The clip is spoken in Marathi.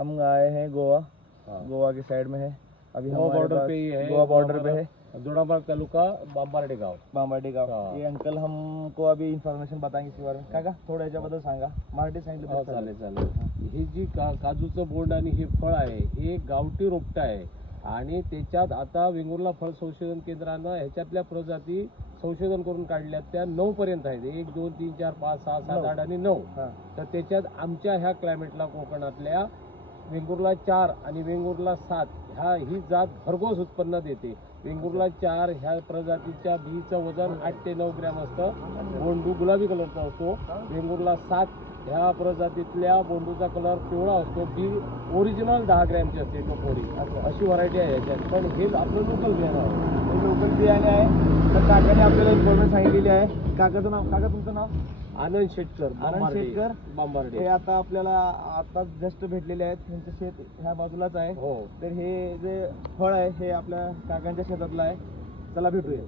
हम आए हैं गोवा, हाँ। गोवा के साइड में है अभी, गोवा हमारे बॉर्डर पास पे ही है। गोवा बॉर्डर पे है, दोडामार्ग तालुका, बांबार्डे गाव। बांबार्डे गाव। हाँ। ये अंकल हमको अभी इन्फॉर्मेशन बताएंगे इसके बारे में। काका थोडं याच्याबद्दल सांगा, मराठी सांगितलं हो, तरी चालेल चालेल. चालेल. ही जी काजूचं बोंड आणि हे फळ आहे, हे गावठी रोपटं आहे आणि त्याच्यात आता वेंगुर्ला फळ संशोधन केंद्रानं ह्याच्यातल्या प्रजाती संशोधन करून काढल्यात. त्या 9 पर्यंत आहेत. 1, 2, 3, 4, 5, 6, 7, 8 आणि 9. तर त्याच्यात आमच्या ह्या क्लायमेटला कोकणातल्या वेंगुर्ला 4 आणि वेंगुर्ला 7 ही जात भरघोस उत्पन्न देते. वेंगुर्ला 4 ह्या प्रजातीच्या बीचं वजन 8 ते 9 ग्रॅम असतं. बोंडू गुलाबी कलरचा असतो. वेंगुर्ला 7 ह्या प्रजातीतल्या बोंडूचा कलर पिवळा असतो. बी ओरिजिनल 10 ग्रॅमची असते टपोरी. अशी व्हरायटी आहे याच्यात. पण हे आपलं लोकल बियाणं आहे. हे लोकल बियाणे आहे. तर काकाने आपल्याला इन्फॉर्मेशन सांगितलेली आहे. काकाचं नाव, काका तुमचं नाव? आनंद शेटकर. आनंद शेटकर बांबार्डे. हे आता आपल्याला आता जस्ट भेटलेले आहेत. त्यांचं शेत ह्या बाजूलाच आहे. हो. तर हे जे फळ आहे हे आपल्या काकांच्या शेतातलं आहे. चला भेटूया.